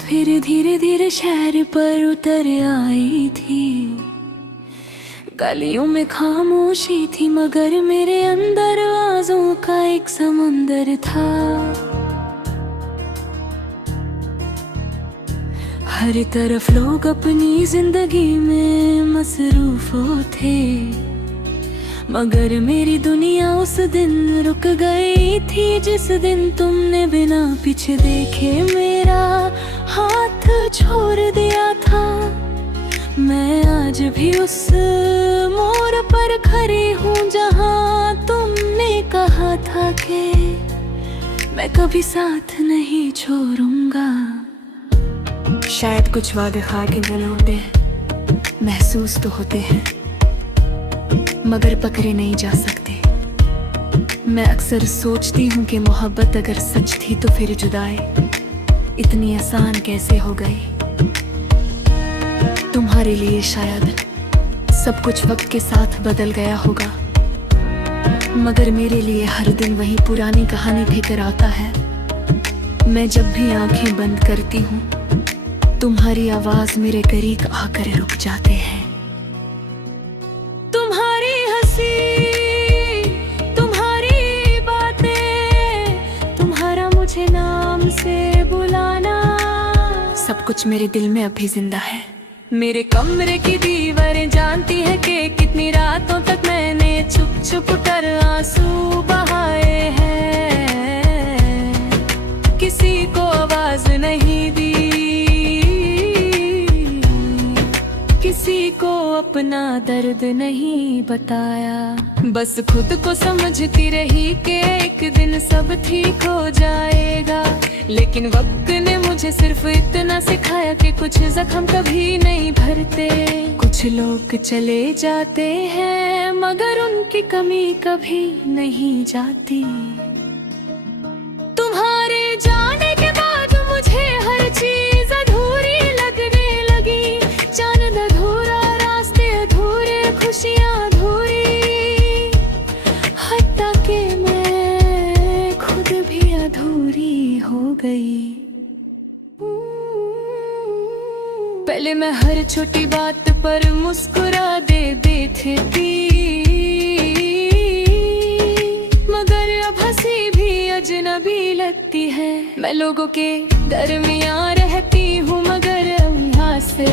फिर धीरे धीरे शहर पर उतर आई थी। गलियों में खामोशी थी मगर मेरे अंदर आवाज़ों का एक समुंदर था। हर तरफ लोग अपनी जिंदगी में मसरूफ थे मगर मेरी दुनिया उस दिन रुक गई थी जिस दिन तुमने बिना पीछे देखे मेरा हाथ छोड़ दिया था। मैं आज भी उस मोड़ पर खड़ी हूँ जहाँ तुमने कहा था कि मैं कभी साथ नहीं छोड़ूंगा। शायद कुछ वादे खाके दिल होते हैं, महसूस तो होते हैं मगर पकड़े नहीं जा सकते। मैं अक्सर सोचती हूँ कि मोहब्बत अगर सच थी तो फिर जुदाई इतनी आसान कैसे हो गई। तुम्हारे लिए शायद सब कुछ वक्त के साथ बदल गया होगा मगर मेरे लिए हर दिन वही पुरानी कहानी फिकर आता है। मैं जब भी आंखें बंद करती हूँ तुम्हारी आवाज मेरे करीब आकर रुक जाते हैं। तुम्हारी हंसी, तुम्हारी बातें, तुम्हारा मुझे नाम से बुलाना, सब कुछ मेरे दिल में अभी जिंदा है। मेरे कमरे की दीवारें जानती है कि कितनी रातों तक मैंने छुप छुप कर आंसू बहाए हैं। किसी को आवाज नहीं दी, किसी को अपना दर्द नहीं बताया, बस खुद को समझती रही कि एक दिन सब ठीक हो जाएगा। लेकिन वक्त ने मुझे सिर्फ इतना सिखाया कि कुछ जख्म कभी नहीं भरते। कुछ लोग चले जाते हैं मगर उनकी कमी कभी नहीं जाती। तुम्हारे जाने के बाद मुझे हर चीज अधूरी लगने लगी। चांद अधूरा, रास्ते अधूरे, खुशियाँ अधूरी, हत्ता के मैं खुद भी अधूरी हो गई। पहले मैं हर छोटी बात पर मुस्कुरा देती थी मगर अब हंसी भी अजनबी लगती है। मैं लोगों के दरमियां रहती हूँ मगर यहाँ से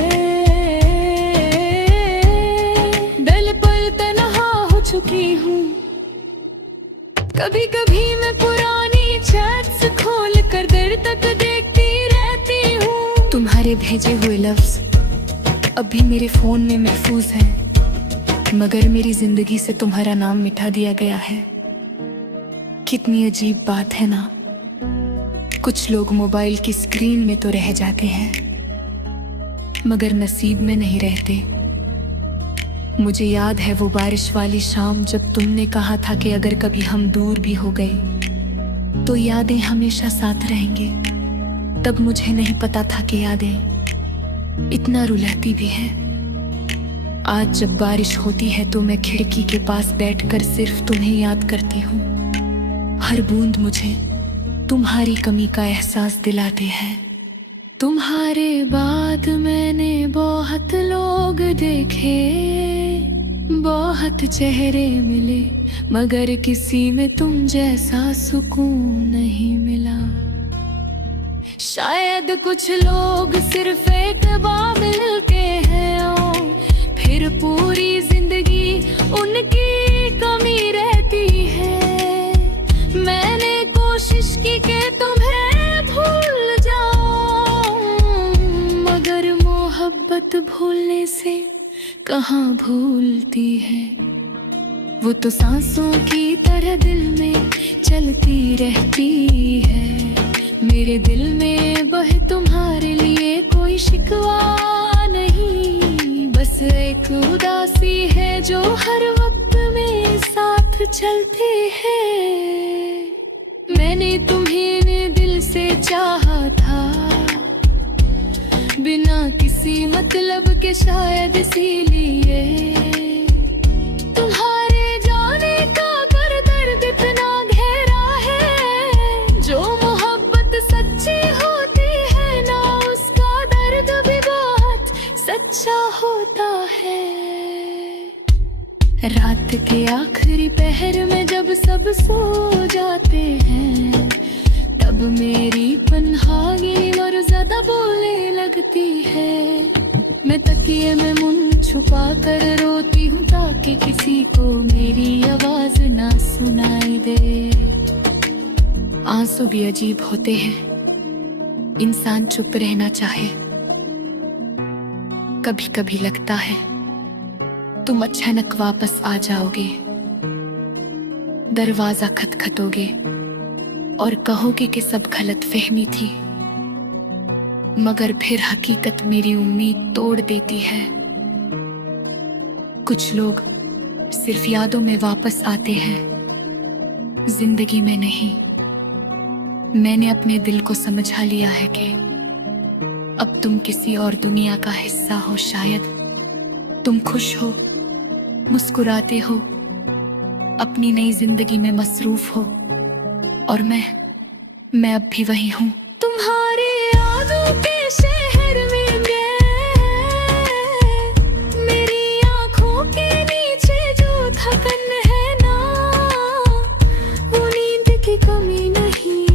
दिल पर तन्हा हो चुकी हूँ। कभी कभी मैं पुरानी चैट्स खोल कर देर तक देखती रहती हूँ। तुम्हारे भेजे हुए लफ्ज अभी मेरे फोन में महफूज हैं मगर मेरी जिंदगी से तुम्हारा नाम मिटा दिया गया है। कितनी अजीब बात है ना, कुछ लोग मोबाइल की स्क्रीन में तो रह जाते हैं मगर नसीब में नहीं रहते। मुझे याद है वो बारिश वाली शाम जब तुमने कहा था कि अगर कभी हम दूर भी हो गए तो यादें हमेशा साथ रहेंगे। तब मुझे नहीं पता था कि यादें इतना रुलाती भी है। आज जब बारिश होती है तो मैं खिड़की के पास बैठकर सिर्फ तुम्हें याद करती हूँ। हर बूंद मुझे तुम्हारी कमी का एहसास दिलाते हैं। तुम्हारे बाद मैंने बहुत लोग देखे, बहुत चेहरे मिले मगर किसी में तुम जैसा सुकून नहीं मिला। शायद कुछ लोग सिर्फ एक बार मिलते हैं और फिर पूरी जिंदगी उनकी कमी रहती है। मैंने कोशिश की कि तुम्हें भूल जाऊं मगर मोहब्बत भूलने से कहाँ भूलती है। वो तो सांसों की तरह दिल में चलती रहती है। मेरे दिल में बहे तुम्हारे लिए कोई शिकवा नहीं, बस एक उदासी है जो हर वक्त में साथ चलती है। मैंने तुम्हें दिल से चाहा था बिना किसी मतलब के, शायद इसीलिए तुम्हारे जाने का दर्द इतना गहरा है। जो मोहब्बत सच्ची होती है ना उस सच्चा होता है। रात के आखिरी पहर में जब सब सो जाते हैं, तब मेरी पन्हागी और ज्यादा बोलने लगती है। मैं तकिए में मुंह छुपा कर रोती हूँ ताकि किसी को मेरी आवाज ना सुनाई दे। आंसू भी अजीब होते हैं, इंसान चुप रहना चाहे। कभी कभी लगता है तुम अचानक वापस आ जाओगे, दरवाजा खटखटोगे और कहोगे कि सब गलत फहमी थी, मगर फिर हकीकत मेरी उम्मीद तोड़ देती है। कुछ लोग सिर्फ यादों में वापस आते हैं, जिंदगी में नहीं। मैंने अपने दिल को समझा लिया है कि अब तुम किसी और दुनिया का हिस्सा हो। शायद तुम खुश हो, मुस्कुराते हो, अपनी नई जिंदगी में मसरूफ हो, और मैं अब भी वही हूँ। तुम्हारे यादों के शहर में मेरी आंखों के नीचे जो थकन है ना, वो नींद की कमी नहीं,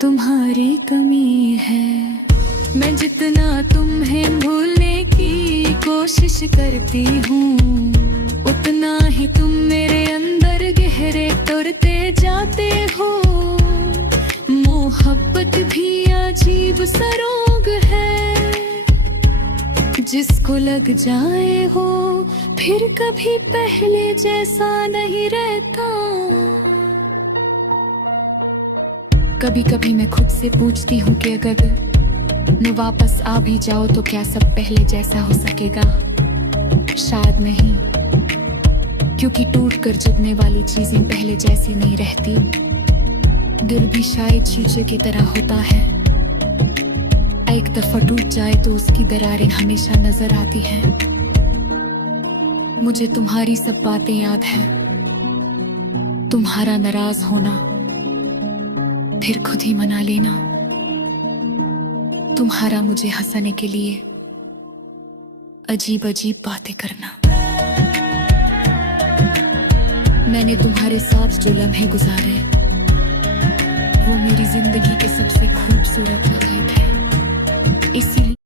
तुम्हारी कमी है। मैं जितना तुम्हें भूलने की कोशिश करती हूँ, उतना ही तुम मेरे अंदर गहरे तुरते जाते हो। मोहब्बत भी अजीब सा रोग है, जिसको लग जाए हो फिर कभी पहले जैसा नहीं रहता। कभी कभी मैं खुद से पूछती हूँ कि अगर मैं वापस आ भी जाओ तो क्या सब पहले जैसा हो सकेगा? शायद नहीं, क्योंकि टूट कर जुड़ने वाली चीजें पहले जैसी नहीं रहती। दिल भी शायद शीशे की तरह होता है, एक दफा टूट जाए तो उसकी दरारें हमेशा नजर आती हैं। मुझे तुम्हारी सब बातें याद हैं, तुम्हारा नाराज होना, फिर खुद ही मना लेना, तुम्हारा मुझे हंसाने के लिए अजीब अजीब बातें करना। मैंने तुम्हारे साथ जो लम्हे गुजारे, वो मेरी जिंदगी के सबसे खूबसूरत लम्हे थे। इसीलिए